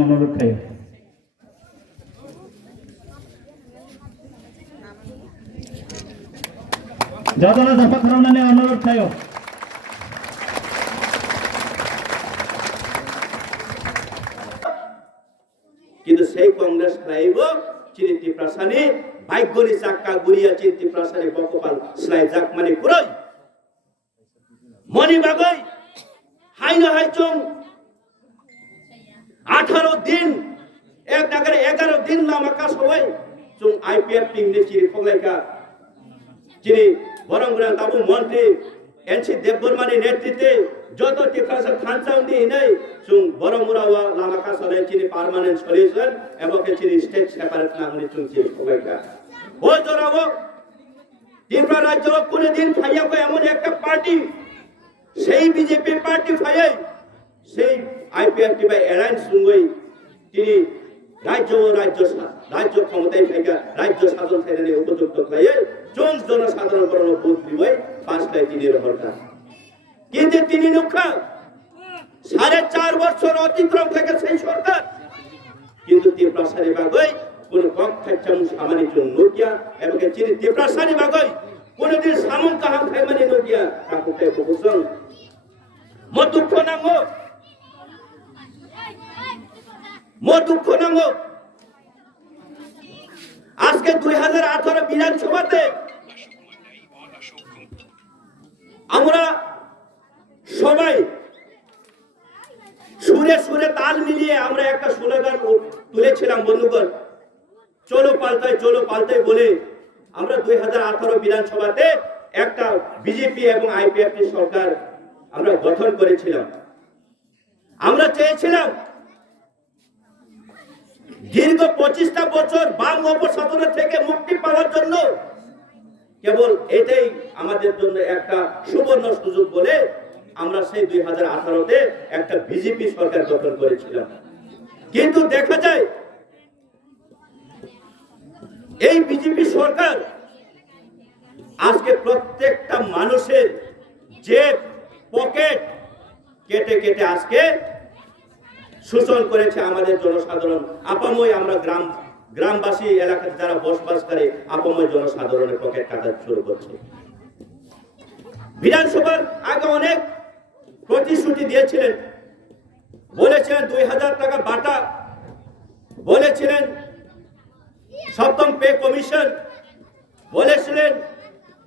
অনুরোধ থাই যাদনা জাফা খারাপনানে অনুরোধ থাই কিন্তু সেই কংগ্রেস খাইব চিনি টিপ্রাসানি ভাগ্যনি চাক্কা গুড়িয়া চিনি টিপ্রাসানি বকপাল স্লাই জাক মানে পুরই মনি বাগৈ হাই না হাই চং 18 দিন এক নাগারে 11 দিন নামাকা সবাই চং আইপিএফ টিম নে চিনি ফগলাইকা চিনি বরংগ্রা তাবু মন্ত্রী এনসি দেববর্মানি নেতৃত্বে যত টিপ্রাসার খানচাউন্দি নাই চুং বরমুরাওয়া লামাকা সলে চিনি পার্মানেন্ট সলিউশন এবং চিনি স্টেট সেপারেট নামনি চুং চিনি ফগলাইকা ও জরাবো ত্রিপুরা রাজ্য কোন দিন খাইয়া কো এমন একটা পার্টি সেই বিজেপি পার্টি খাইয়াই সেই আইপিএফ টি বাই অ্যালায়েন্স সুঙ্গই তিনি রাজ্য ক্ষমতায় থাকা রাজ্য শাসন থেকে উপযুক্ত খাইয়ে চোখ জনসাধারণ বড় ভোট দিবই পাঁচটায় তিনি সরকার কিন্তু তিনি নুখা 4.5 বছর অতিক্রম থেকে সেই সরকার কিন্তু ত্রিপ্রাসানি বাগৈ কোন কক খাচ্ছাম সামানি চুন নোকিয়া এবং চিনি ত্রিপ্রাসানি বাগৈ কোনদিন সামং কাহাম খাইমানি নোকিয়া কাকুতে বহুসং মদুক্ষ নাঙ্গো আজকে 2018 বিধানসভাতে আমরা সবাই সুরে সুরে তাল মিলিয়ে আমরা একটা স্লোগান তুলেছিলাম বন্ধুগণ চলো পাল্টাই বলে আমরা 2018 বিধানসভাতে একটা বিজেপি এবং আইপিএফ সরকার আমরা গঠন করেছিলাম আমরা চেয়েছিলাম দীর্ঘ 25টা বছর বাম অপশাসন থেকে মুক্তি পাওয়ার জন্য কেবল এটাই আমাদের জন্য একটা সুবর্ণ সুযোগ বলে আমরা সেই 2018 তে একটা বিজেপি সরকার গঠন করেছিলাম কিন্তু দেখা যায় এই বিজেপি সরকার আজকে প্রত্যেকটা মানুষের যে পকেট কেটে কেটে আজকে শোষণ করেছে আমাদের জনসাধারণ আপাময় আমরা গ্রামবাসী এলাকায় যারা বসবাস করে আপাময় জনসাধারণের পকেট কাটা শুরু করছে বিধানসভার আগে অনেক প্রতিশ্রুতি দিয়েছিলেন বলেছিলেন 2000 টাকা বাটা বলেছিলেন সপ্তম পে কমিশন বলেছিলেন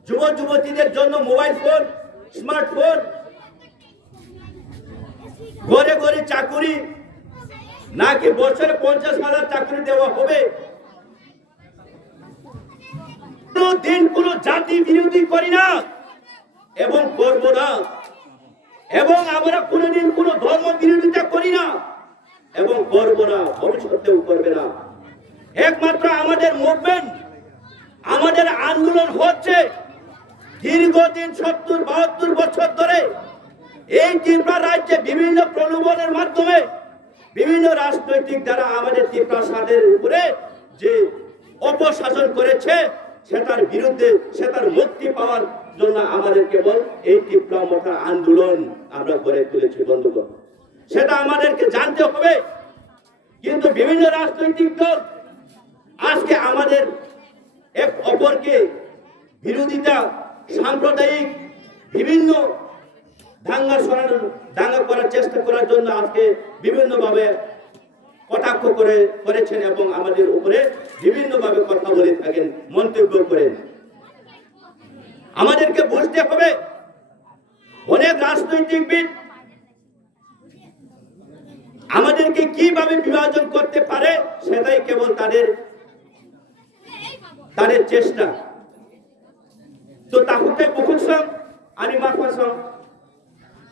যুব যুবতীদের জন্য মোবাইল ফোন স্মার্টফোন ঘরে ঘরে চাকুরি নাকি বছরে 50,000 চাকরি দেওয়া হবে কোনদিন কোন জাতি বিরোধী করি না এবং করব না এবং আমরা কোনদিন কোন ধর্ম বিরোধিতা করি না এবং করব না ভবিষ্যতেও করবে না একমাত্র আমাদের মুভমেন্ট আমাদের আন্দোলন হচ্ছে দীর্ঘদিন 70-72 বছর ধরে এই ত্রিপুরা রাজ্যে বিভিন্ন প্রলোভনের মাধ্যমে বিভিন্ন রাজনৈতিক দ্বারা আমাদের ত্রিপ্রাসাদের উপরে যে অপশাসন করেছে সেটার বিরুদ্ধে সেটার মুক্তি পাওয়ার জন্য আমাদের কেবল এই ত্রিপুরা মথা আন্দোলন আমরা গড়ে তুলেছি বন্ধুগণ সেটা আমাদেরকে জানতে হবে কিন্তু বিভিন্ন রাজনৈতিক দল আজকে আমাদের এক অপরকে বিরোধিতা সাম্প্রদায়িক বিভিন্ন দাঙ্গা করার চেষ্টা করার জন্য আজকে বিভিন্নভাবে কটাক্ষ করেছেন এবং আমাদের উপরে বিভিন্নভাবে কথা বলে থাকেন মন্তব্য করেন আমাদেরকে বুঝতে হবে অনেক রাজনৈতিকবিদ আমাদেরকে কিভাবে বিভাজন করতে পারে সেটাই কেবল তাদের চেষ্টা তো তাহলে বহুত সব আনি মাফাসং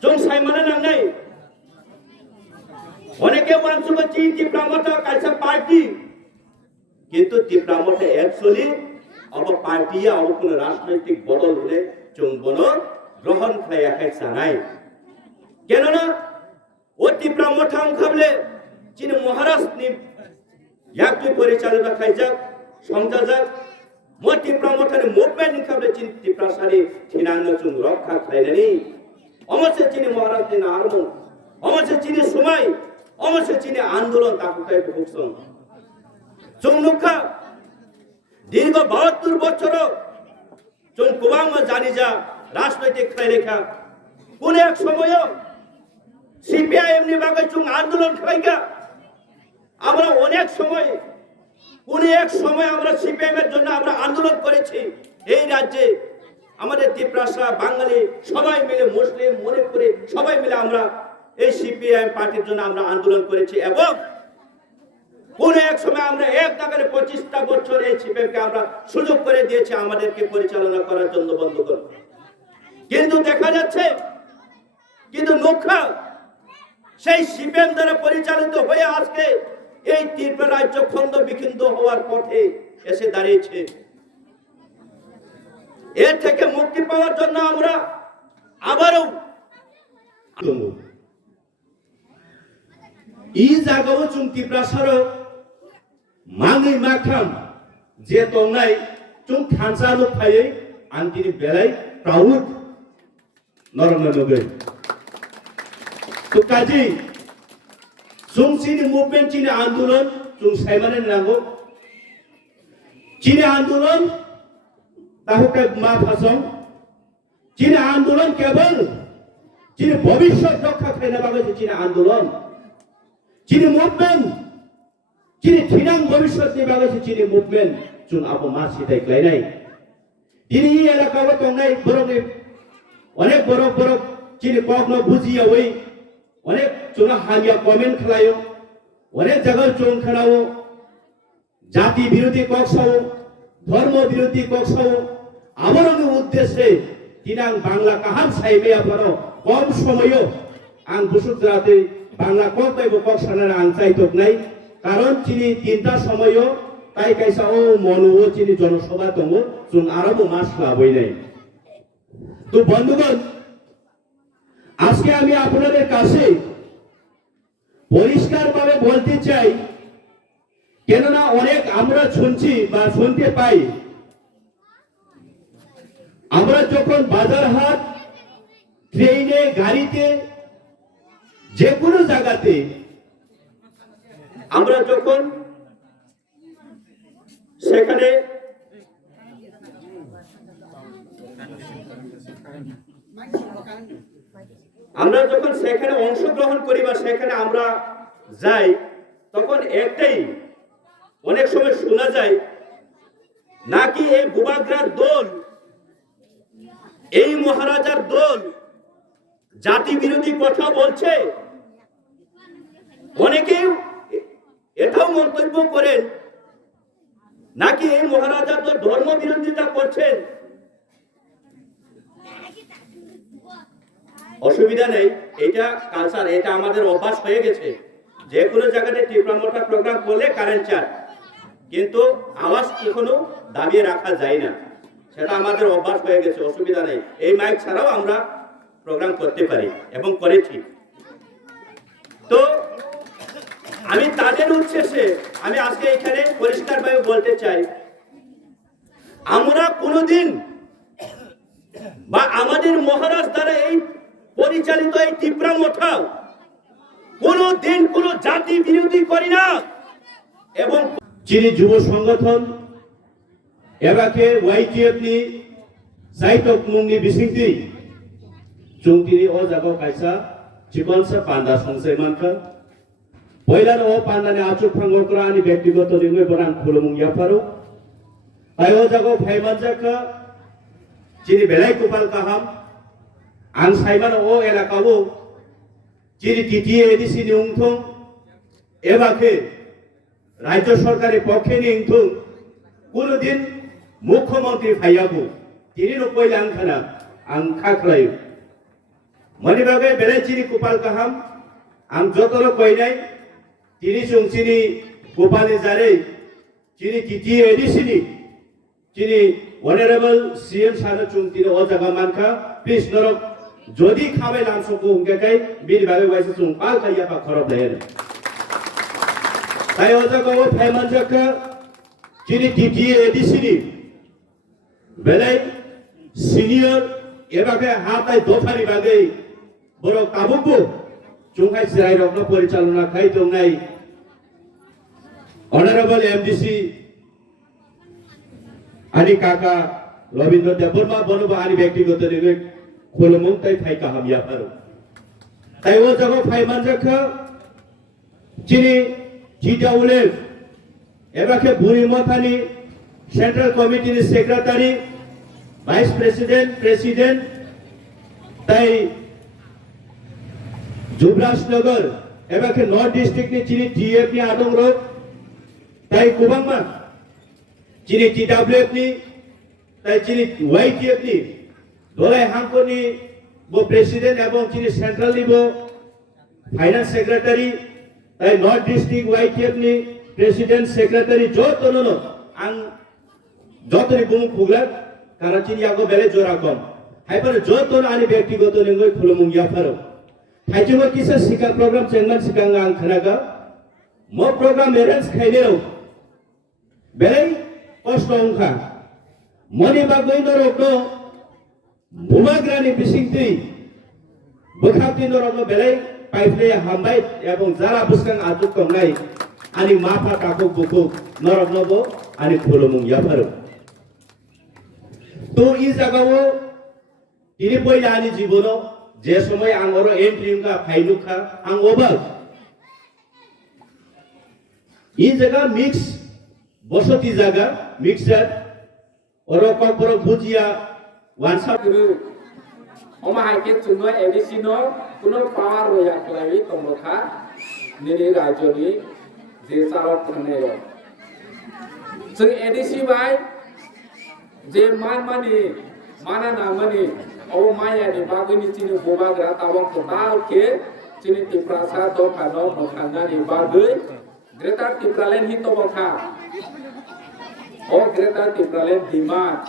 जों साइमाना नांनाय অনেকে মানসুকে ত্রিপুরা মথা কালসা পার্টি কিন্তু ত্রিপুরা মথা एक्चुअली अब पार्टीया अब कोन राजनैतिक बदल हले जों बनो ग्रहण खायाखै सानाय केनना ओ त्रिपुरा मथा ओंखाबले चिन महाराष्ट्रनि याक्ति परिचालना खायजाक 성자작 뭐 Tipra Motha movement kable chin Tipra sari thinang chung rokha khlainani অমসে চিনি মহারাজ দিন আরমু অমসে চিনি সময় অমসে চিনি আন্দোলন তাকুকাই ভুকসং চুংনুখা দীর্ঘ 72 বছর চুং কুবাং জানি যা রাজনৈতিক খাইলেখা কোন এক সময় সিপিআইএম নি বাগে চুং আন্দোলন খাইগা আমরা অনেক সময় কোন এক সময় আমরা সিপিআইএম এর জন্য আমরা আন্দোলন করেছি এই রাজ্যে আমাদের তিপ্রাসা বাঙালি সবাই মিলে মুসলিম মণিপুরি সবাই মিলে আমরা এই সিপিআইএম পার্টির জন্য আমরা আন্দোলন করেছি এবং কোন এক সময় আমরা এক নাগারে 25টা বছর এই সিপিআইএম কে আমরা সুযোগ করে দিয়েছি আমাদেরকে পরিচালনা করার জন্য বন্ধুগণ কিন্তু দেখা যাচ্ছে কিন্তু নোখা সেই সিপিআইএম দ্বারা পরিচালিত হয়ে আজকে এই ত্রিপুরা রাজ্য খন্ড বিখিন্দ হওয়ার পথে এসে দাঁড়িয়েছে এর থেকে মুক্তি পাওয়ার জন্য আমরা আবারও এই জায়গাও চুং ত্রিপুরাসারো মাঙ্গি মাখাম যে তংনাই চুং থানসানো ফাইয়ে আন্তিনি বেলাই প্রাউড নরনগৈ তো কাজী চুং চিনি মুভমেন্ট চিনি আন্দোলন চুং সাইমানে নাগো চিনি আন্দোলন তাহলে মা ফাসং চীন আন্দোলন কেবল চীন ভবিষ্যৎ রক্ষা খাইনা বাগে চীন আন্দোলন চীন মুভমেন্ট চীন ঠিনাং ভবিষ্যৎ নি বাগে চীন মুভমেন্ট চুন আপো মা সিটাই ক্লাইনাই তিনি এই এলাকাও তংনাই বরং অনেক বড় বড় চীন কগ্ন বুঝিয়া ওই অনেক চুনা হানিয়া কমেন্ট খালায়ো অনেক জায়গায় চুন খানাও জাতি বিরোধী কক্সাও ধর্ম বিরোধী কক্সাও আবরণের উদ্দেশ্যে তিনাং বাংলা কাহাম সাইবে আপনার কম সময়ও আং বসুন্ধরাতে বাংলা কম পাইব কক্সানার আং চাইতক নাই কারণ চিনি 3টা সময়ও তাই কাইসা ও মনও চিনি জনসভা দङ जों আরবো মাস লাবই নাই তো বন্ধুগণ আজকে আমি আপনাদের কাছে পরিষ্কারভাবে বলতে চাই কেননা অনেক আমরা শুনছি বা শুনতে পাই আমরা যখন বাজার হাট ট্রেনে গাড়িতে যে কোনো জায়গাতে আমরা যখন সেখানে অংশগ্রহণ করি বা সেখানে আমরা যাই তখন একটাই অনেক সময় শোনা যায় নাকি এই বুবাগ্রার দল এই মহারাজার দল জাতি বিরোধী কথা বলছে অনেকে এটাও মন্তব্য করেন নাকি এই মহারাজার দল ধর্ম বিরোধিতা করছেন অসুবিধা নেই এটা কালচার এটা আমাদের অভ্যাস হয়ে গেছে যে কোনো জায়গাতে টিপ্রা মোটা প্রোগ্রাম করলে কারেন্ট চার্জ কিন্তু আওয়াজ কখনো দাবিয়ে রাখা যায় না সেটা আমাদের অভ্যাস হয়ে গেছে অসুবিধা নেই এই মাইক ছাড়াও আমরা প্রোগ্রাম করতে পারি এবং করেছি তো আমি তাদের উদ্দেশ্যে আমি আজকে এখানে পরিষ্কারভাবে বলতে চাই আমরা কোনোদিন বা আমাদের মহারাজ দ্বারা এই পরিচালিত এই টিপ্রা মোটা কোনোদিন কোনো জাতি বিরোধী করি না এবং চীনি যুব সংগঠন এবাকে ওয়াইটিএফ নি সাইটক মুংনি বিসিংতি চুংতিনি ও জাগাও কাইসা চিকনসা পান্ডা সংসাই মানকা পয়লার ও পান্ডানে আচুক ফাঙ্গকরা আনি ব্যক্তিগত রিঙ্গে বরান খুলুমুং ইয়াফারু তাই ও জাগাও ফাইমানজাকা চিনি বেলাই কুপাল কাহাম আং সাইমান ও এলাকাও চিনি টিটিএ এডিসি নি উংথং এবাকে রাজ্য সরকারের পক্ষে নি উংথং কোনদিন মুখ্যমন্ত্রী ফাইয়াবু তিনি নকইলা আংখানা আং খাখলাই মনিবাগে বেলাই চিনি কুপাল কাহাম আং যতর কইনাই তিনি চুংচিনি গোপালে জারে চিনি টিটিএ এডিসি চিনি অনারেবল সিএম সারা চুংতিনি ও জায়গা মানখা প্লিজ নরক যদি খাবে লাংসকো হুঙ্কেকাই বিনি বাগে ওয়াইসে চুং পাল কাইয়া পা খরব দেয় তাই ও জায়গা ও ফাইমানজাকা যিনি টিটিএ এডিসিনি বেলাই সিনিয়র এবারে হাতাই দফারি বাগে বড় কাবুবু চুংহাই সিরাই রত্ন পরিচালনা খাই দংনাই অনারেবল এমডিসি আনি কাকা রবীন্দ্র দেববর্মা বনবা আনি ব্যক্তিগত দিকে খুলমুং তাই ফাই কাহামিয়া পারো তাই ও জায়গা ফাই মানজাখা যিনি চিটাউলে এবারে বুড়ি মথানি সেন্ট্রাল কমিটির সেক্রেটারি ভাইস প্রেসিডেন্ট তাই যুবরাজনগর এবারে নর্থ ডিস্ট্রিক্ট ni যিনি ডিএফ ni আদং রোড তাই কুবাংমা যিনি টিডব্লিউএফ ni তাই যিনি ওয়াইটিএফ ni দলাই হামপুনি বো প্রেসিডেন্ট এবং যিনি সেন্ট্রাল নিবো ফাইনান্স সেক্রেটারি তাই north district YTF ni president secretary যতনো আং যতনি বুমু খুগলা কারাচিনি আগো বেলে জোরা কম হাইপার যতনো আনি ব্যক্তিগত নিঙ্গই খুলমুং ইয়াফারো হাইজুমো কিসা সিকা প্রোগ্রাম চেংমান সিকাং আং খানাগা মো প্রোগ্রাম এরেঞ্জ খাইলেও বেলে কষ্ট অংখা মনি বাগৈ নরকনো বুমাগ্রানি বিসিংতি বখাতি নরকনো বেলে পাইফলে হামবাই এবং যারা বুসকাং আজুক কমনাই আনি মাফা কাকো বুকু নরকনবো আনি খুলমুং ইয়াফারো তো এই জায়গাও তিনি পয়লা আনি জীবনো যে সময় আং ওর এন্ট্রিংকা ফাইনুখা আং ওবাল এই জায়গা মিক্স বসতি জায়গা mixer or কপর bhujia ওয়ানসাপ Oma haike chungo edisino kuno power roya klai tomokha nini rajoni je sarok thane sing edisi bai je mani mana na mani aw maya ni bagini chini bobagra tawang total ke chini Tipra sa do khano mokhanga ni bagui Greater Tipraland hi tomokha o Greater Tipraland demand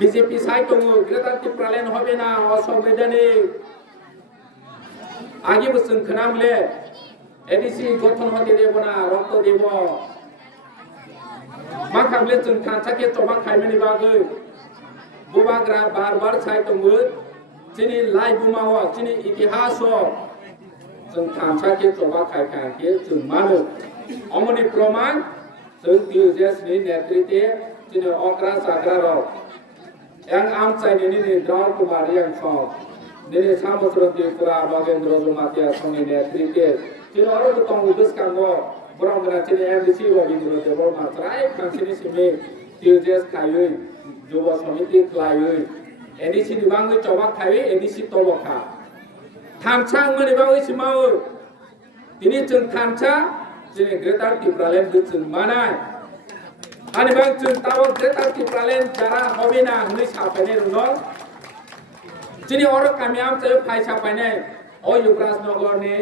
BJP Sai দङो greater Tipraland হবে না অসংবিধানিক আগে বসুন খনামলে ADC গঠন হতে দেব না রক্ত দেব মা খামলে जों थांसाके तबा खायमानि बागै बुबाग्रा बार साइ दङो जिनि लाई बुमाव जिनि इतिहास जों थांसाके तबा खायखाके जों मानो अमनि प्रमाण जों दिउजेसनि नेतृत्वे जिनि अग्रा साग्रा रौ yang amcai ni draw kumar yang song ni samudra Tipra Bagendra Jomatia song ni trite tino aro tong ubus kango borong gana chini MDC Bagendra Debor matrai kansini simi TJS kayui joba samiti klayui NDC ni bangi coba kayu NDC tolokha thamchang mani bangi simau tini chung thamcha chini Greater Tipraland chung manai ani bang chung tawo Greater Tipraland jara hobi na huni sapane runo chini oro kami am chayo phai sapane o Yuvrajnagar ni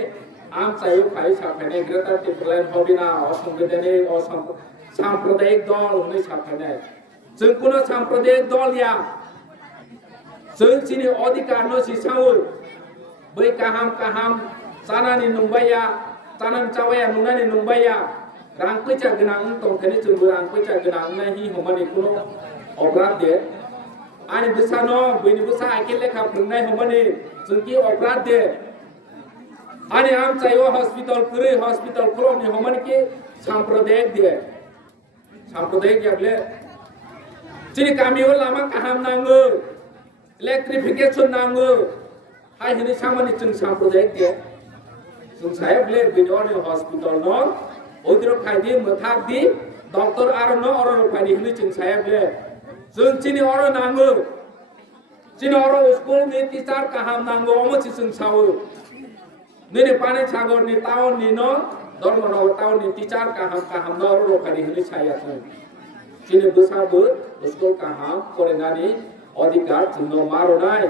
am chayo phai sapane Greater Tipraland hobi na অসংবিধানিক সাম্প্রদায়িক দল হuni sapane जों कुनो साम्प्रदायिक दल या जों chini अधिकार no sisawo by kaham sanani nungbaya sanan cawaya nunani nungbaya rangkuja genang tongkani jumbo rangkuja genang nahi homani kuno obrat de ani besano bini besa akil lekha phungnai homani jungki obrat de ani am chayo hospital kolom ni homani ki sampradayik yable chini kamio lama kaham nango electrification nango hai hini samani chung sampradayik de chung sayable bini oni hospital no Odro kaidi Motha di doktor arono oro kaidi hini chung sayable chung chini oro nango chini oro school ni teacher kaham nango omo chi chung sawo nini pane chagor ni town ni no dormono town ni teacher kaham no oro kaidi hini saya chini busabu school kaham korenani odikar chungno maro nai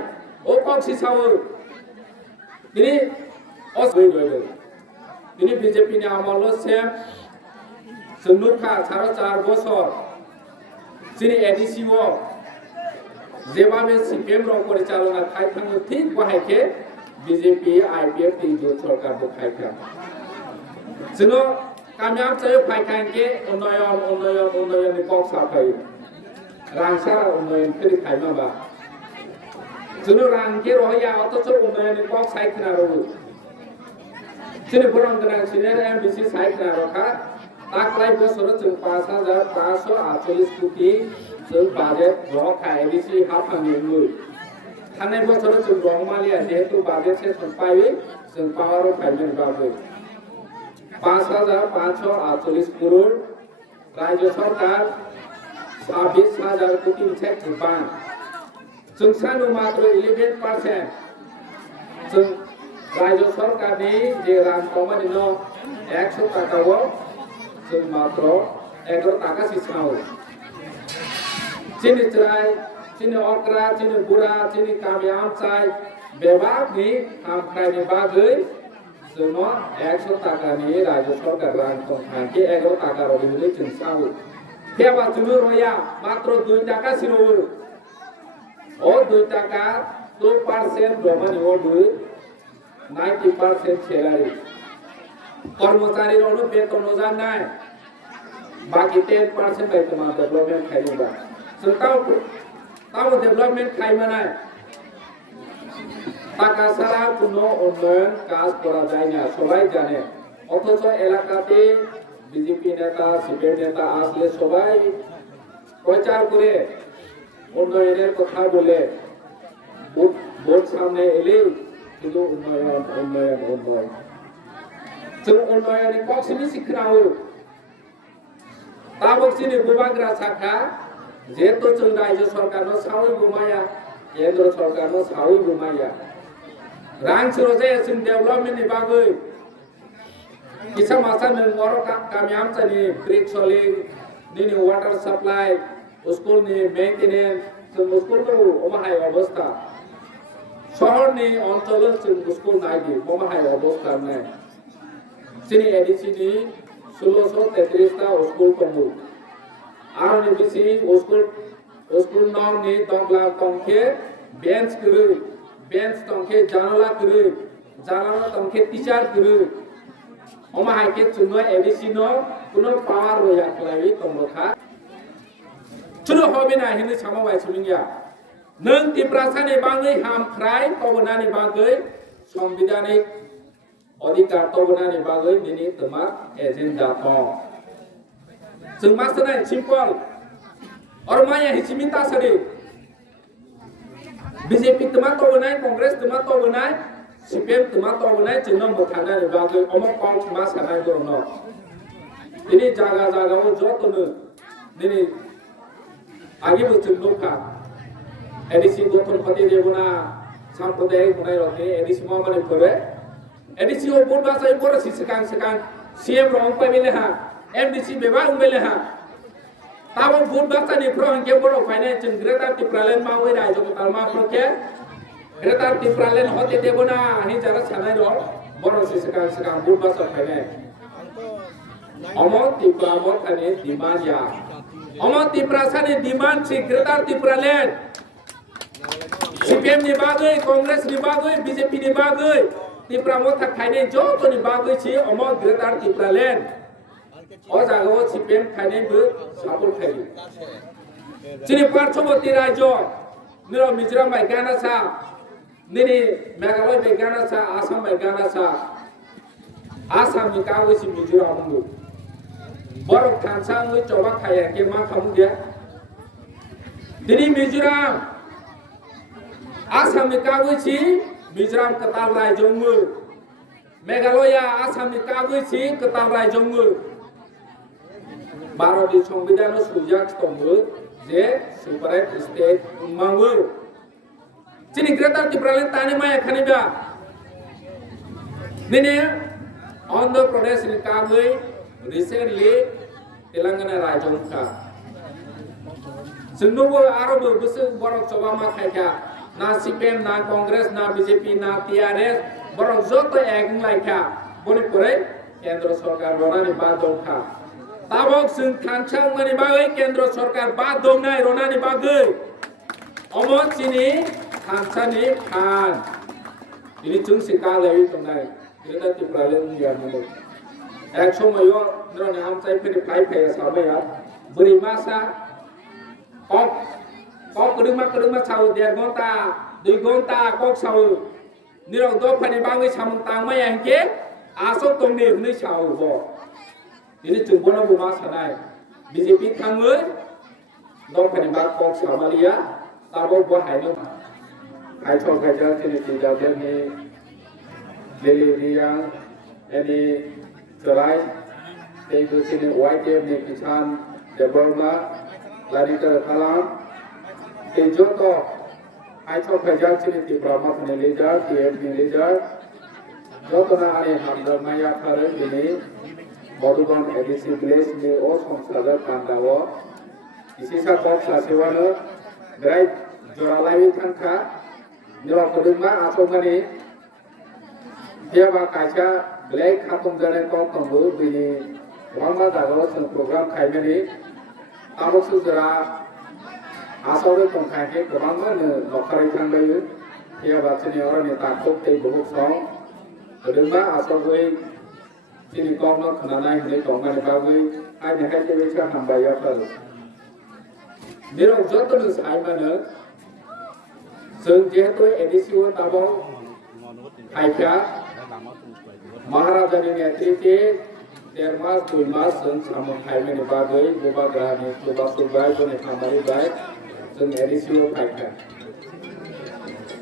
o kok si sawo ini osboi doido ini BJP ni amalo sem senukha 4.5 বছর যিনি ADC ও যেভাবে CPM র পরিচালনা খাইথাঙ্গ ঠিক বাহাইকে BJP IPF টি জোট সরকার বো খাইখা जोङो kami am saya pakai ke unoyon ni kok sapai rangsa unoyon kiri kai maba junu rang ke rohya atau so unoyon ni kok sai kena rohu sini burang kena sini MBC sai kena roka tak lai bosoro jeng 5,548 kopi jeng budget roka MBC hafang yengu थाने बছর जों रंगमालिया जेहेतु budget से संपाई जों power finance बाबू 5,548 करोड़ राज्य सरकार 26,000 कोटी check बां जों सानु मात्र 11% जों राज्य सरकार नि जे रां कमानि न 100 टाकाओ जों मात्र 11 टाका सिसाओ चिनित्राय Cini okra, cini bura, cini kami amcai, bebab ni amcai ni bagai, semua 100 taka ni raja सरकार rangkong haki 11 taka robi ni censau. Tiap jumur roya, matro 2 taka sinowu. Oh 2 taka 2% doma ni odu, 90% salary. कर्मचारी रोनु बेतन नोजान नाय, बाकी 10% बेतन development खाइलुंगा. Serta tahu development kai mana taka sara kuno unnöয়ন কাজ করা যায় না সবাই জানে অথচ এলাকাতে বিজেপি নেতা সিপিএম নেতা আসলে সবাই প্রচার করে উন্নয়নের কথা বলে ভোট সামনে এলে শুধু উন্নয়ন जों उन्नयननि कौशलनि सिखनांगौ ताबकसिनि बुबाग्रा साखा जेहेतु जों राज्य सरकारनो सावै बुमाया केंद्र सरकारनो सावै बुमाया रां सुरजे जों डेभलपमेन्टनि बागै किसा मासा नों गामि आमचानि ब्रिक सलिं निनि वाटार सप्लाइ स्कुलनि मेंटेनेन्स जों स्कुलखौ अमाहाय अबस्था शहरनि अञ्चल जों स्कुल नायदि अमाहाय अबस्था नाय जोंनि एडिसिनि 1633टा स्कुल दङ आरो बिसि स्कुल नामनि दंग्ला तंखे बेंच गरै बेंच तंखे जानला गरै जानला तंखे टीचार गरै अमाहायके जोंनो एडिसिनो कुनो पावर होया खलाय तंगखा चुनो हबिना हिनि सामावाय सुमिया नों तिप्रासानि बागै हामफ्राय तबनानि बागै संविधानिक अधिकार तबनानि बागै दिनै तमा एजेन्डा दं जों मा सानाय सिम्पल और माया हिचिमिता सरि बीजेपी तमा तबनाय कांग्रेस तमा तबनाय सीपीएम तमा तबनाय जोंनो मोथानानि बागै अमक पाव मा सानाय दङ दिनै जागा जागाव जतनो दिनै आगे बोथोर दंखा एडिसि गठन फाति देबना साम्प्रदायिक बुनाय रखे एडिसि मा माने फरे एडिसि ओ बोर्ड बासाय बर सिसकां सीएम रंग पाइबेले हा एमडीसी बेबा उंबेले हा ताबो बोर्ड बासानि फ्रंग के बर फाइनेंस जों ग्रेटर टिप्रालेन्ड मावै रायजो तालमा फ्रके ग्रेटर टिप्रालेन्ड हते देबना हि जारा सानाय र बर सिसकां बोर्ड बासा फाइनेंस अमो तिप्रा मथानि डिमान्ड या अमो तिप्रासानि डिमान्ड छि ग्रेटर टिप्रालेन्ड सीपीएम नि बागै कांग्रेस नि बागै बीजेपी नि बागै तिप्रा मथा खाइने जतोनि बागै छि अमो ग्रेटर टिप्रालेन्ड अ जागाव सीपीएम खाइनेबो सापोर्ट खाइ जोंनि पार्श्ववर्ती राज्य निरो मिजोराम बाय गानासा निनि मेघालय बाय गानासा आसाम बाय गानासा आसामनि कावैसि मिजोराम दङ बरफ थानसाङै चबा खायाके मा खालामदिया दिनै मिजोराम आसामनि कावैसि मिजोराम कताल रायजोङो मेघालया आसामनि कावैसि कताल रायजोङो भारतनि संविधान सुजाक दङो जे सेपारेट स्टेट मावो जोंनि ग्रेटर टिप्रालेन्ड तानि माया खानिबा दिनै आन्ध्र प्रदेशनि कावै रिसेंटली तेलंगाना रायजोंखा जोंनोबो आरोबो बोसोर बरक चबा मा खायखा ना सीपीएम ना कांग्रेस ना बीजेपी ना टीआरएस बरक जत एगं लायखा बनि परे केंद्र सरकार रनानि बाद दंखा ताबक जों खानसां मानि बागै केंद्र सरकार बाद दंनाय रनानि बागै अमो चिनि खानसानि खान दिनै जों सिका लायै दंनाय ग्रेटर टिप्रालेन्ड यारनो এক সময়ও নিরনে আমচাই ফেরি ফাই ফাইয়া সাবাইয়া বরি মাসা কক কক কদুমা সাও 1 ঘন্টা 2 ঘন্টা কক সাও নিরং দ ফানি বাঙै সামং তাंबाय आंके आसो तंनि हनै साओ ब दिनै जों बनाबो मा सानाय बीजेपी थाङो द फानि बा কক सामालिया ताबो बहायनो आइथं खायजा दिनै दिदादेनि लेलेरिया एनि जराय दै गोसिनि वाइटेमनि किसान देबरमा लारिटर खालाम दै जत आइथं खायजा दिनै तिप्रा माथनि लिडार टीएफनि लिडार जतना आनि हामदरनाया थारो दिनै मधुबन एडिसि भिलेजनि अ संसार कान्दाव इसिसा কক सासेवानो द्राय जरालायि थांखा निरखदोंमा आसमानि Tiap kaca black katung jane kok tunggu bini wama dago sen program kaimeni abo sujara asore tongkake kurang mana lokari tanggayu tiap bacani orang ni takut tei buhuk song kedua asore sini kok nak kenanai ni tongkane bagui ada hai tei beca hambaya kalu nirok joto nus ai mana sen jeto edisi wo tabo kaca महाराजानि नेतृत्वे 1 मास 2 मास जों सामु खायमेनि बागै गोबा ग्रानि गोबा सुबाय बने खामानि bye जों एडिसिओ फायखा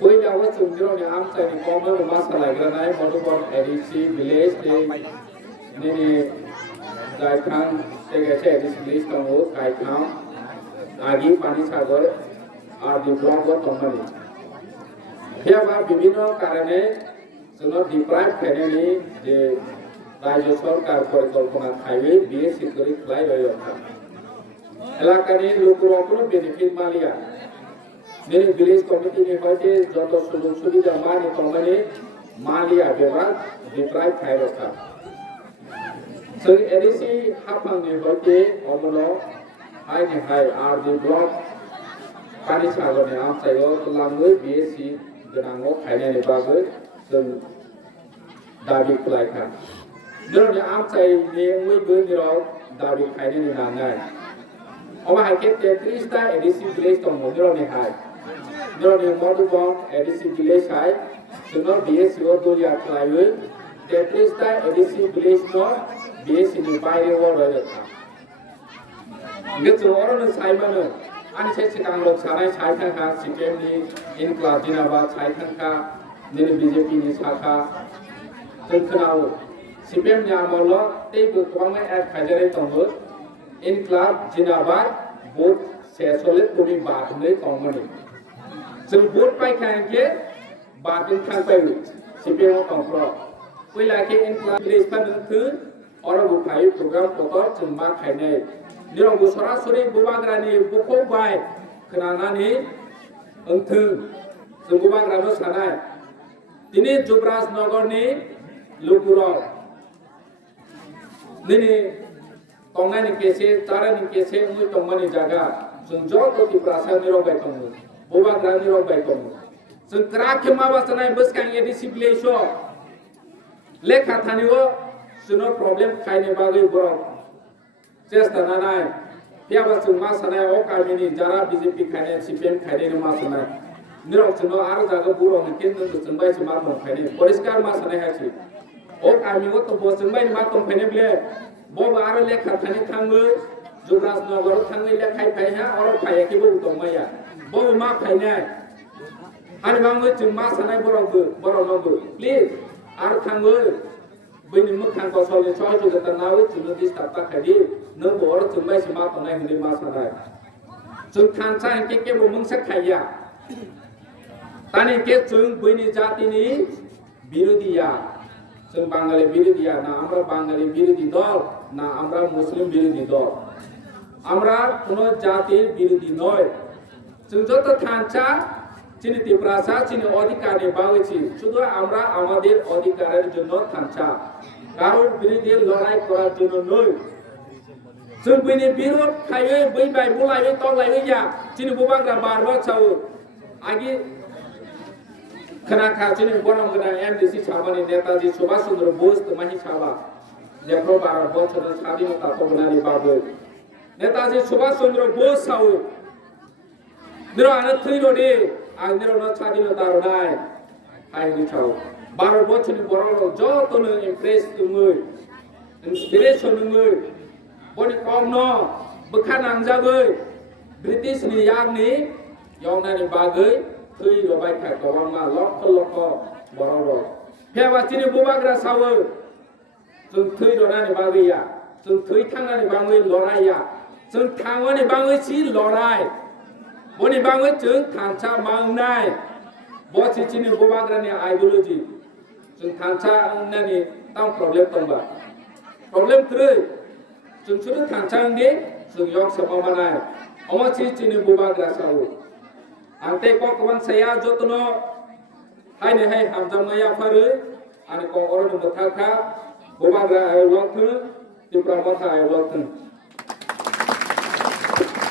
पहिलाव जों जिरोनि आमसानि कमन मासालायग्रानाय Madhuban ADC village नि जायखां जायगासे एडिसि भिलेज दङ गायखां आगि पानी सागर आदि ब्लक दङमोन हेबा विभिन्न कारणे जोङो डिप्राइभ खायनायनि जे राज्य सरकार परिकल्पना थायो बियो सिकरि खालाय रयथा एलाकानि लोकफोरनो बेनिफिट मालिया दिनै भिलेज कमिटिनि हयते जत सुजुग सुबिदा मानि तंगानि मालिया बेबा डिप्राइभ खायरथा जों एडिसि हाफांनि हयते अमनो हायनि हाय आरडि ब्लक पानी सागरनि आमसायाव लाङो बिएसि गोनाङाव खायनायनि बागै जों दाबि खालायखा जोंनि आमसायनि मैबो निराव दाबि खायनायनि नांनाय अमा हायके 33 टा एडिसि भिलेज दङ निरावनि हाय निरावनि मधुबन एडिसि भिलेज हाय जोङो बिएसि अ दलिया खालायो 33 टा एडिसि भिलेज न बिएसि नि बायरेव रयथा गोजौ अरनो सायमानो आनि से सिगां लोक सानाय सायथांखा सिपिएमनि इनक्लाब दिनाबा सायथांखा दिनै बीजेपीनि साखा जों खोनायो सिपिएमनि आमोलाव दैबो गोबां एड खायजानाय दङ इनक्लाब दिनाबाद भोट सेसले कमि बादनै दङमोन जों भोट पाइखांके बादन थांबाय सिपिएम दंफ्र पहिलाके इनक्लाब भिलेज फानथो अरबो फाइ प्रग्राम पटर जों मा खायनाय निरंगो सरासरि गोबाग्रानि बखौ बाय खोनानानै ओंथों जों गोबाग्रानो सानाय दिनै जुबराज नगरनि लुगुराव दिनै तंनायनि केसे तारानि केसे उमै तंमानि जागा जों जत तिप्रासानि रबाय दङ गोबाग्रानि रबाय दङ जों क्राके माबासनाय बसकां एडिसि भिलेज लेखा थानिव जोंनो प्रब्लेम खायने बागै बर' चेष्टा नानाय त्याबा जों मा सानाय अ गामिनि जारा बीजेपी खायनाय सिपिएम खायनायनि मा सानाय निराव जोंनो आरो जागा बर'नि केन्द्र जोंबाय मा दंखायनो परिष्कार मा सानाय हासि अ गामियाव तो जोंबाय मा दंखायनो ब्ले बबा आरो लेखा थानि थाङो जुबराज नगराव थाङो लेखाय फायहा अर फायाखैबो दंमाया बबा मा फायनाय आरो बाङो जों मा सानाय बर'नावबो प्लिज आरो थाङो बैनि मोखां गसलनि सहयोगिता नावै जोंनो डिस्टार्ब थाखायदि नों बर जोंबाय मा दंनाय होनदि मा सानाय जों खानसा के मुंसा खाया तानि के जों बैनि जातिनि बिरोधिया जों बाङालि बिरोधिया ना আমরা বাঙালি বিরোধী দল না আমরা মুসলিম বিরোধী দল আমরা কোনো জাতির বিরোধী নয় जों যত খানসা চিনি তিপ্রাসা চিনি অধিকারনি বাঙাইছি শুধু আমরা আমাদের অধিকারের জন্য খানসা কারোর বিরুদ্ধে লড়াই করার জন্য নয় जों बैनि बिरोध खायो बै बाय बुलायो तंलायो या चिनि बुबाग्रा बारबा सावो आगि खोनाखा चिनि बनम गोनां एमडीसी साबानि नेताजी सुभाष चंद्र बोस तमाहि साबा যে প্রো 12 বছরের স্বাধীনতা তবনানি বাবু নেতাজি সুভাষ চন্দ্র বোস সাউ নির আনে থইরডি আং নির ন স্বাধীনতা রনাই আইনি চাও 12 বছরের বড় যতন ইমপ্রেস তুমুই ইন্সপিরেশন নুই বনি কম ন বখা নাংজাগৈ British ni yang ni yongnani bagৈ থৈ রবাই থাক গবাংমা লক্ষ লক্ষ বড় বড় फेवा चिनि बुबाग्रा सावो जों थै रनानि बागैया जों थै थांनानि बाङै लराया जों थाङोनि बाङै सि लराय बनि बाङै जों थांचा मांनाय बसि चिनि बुबाग्रानि आइडियोलॉजी जों थांचा नानि तां प्रॉब्लेम दंबा प्रॉब्लेम थ्रै जों सुरु थांचा दे जों यक समामानाय अमसि चिनि बुबाग्रा सावो आंते ककबान साया जतन हायने हाय हामजामनाया फारो आनि को अरन मथाखा बुबाग्रा आय लथो तिप्रा मथा आय लथो